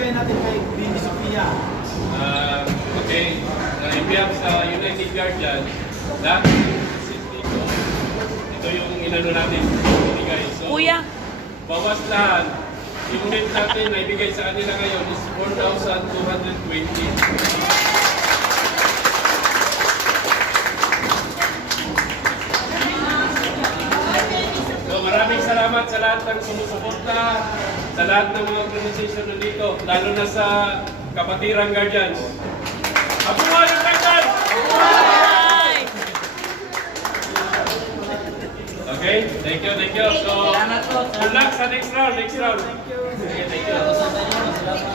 ibibigay natin kay Bibi Sofia? Okay, na-ibiyak sa United Guardian, lahat dito, ito yung inano natin, ibigay. So, Kuya, bawas lahat, yung net natin na ibigay sa kanila ngayon is 4,220. Maraming salamat sa lahat ng sumusuporta, sa lahat ng mga organization nandito, lalo na sa Kapatiran Guardians. Abuhay ang Guardians! Okay, thank you. So, good luck sa next round. Okay, thank you.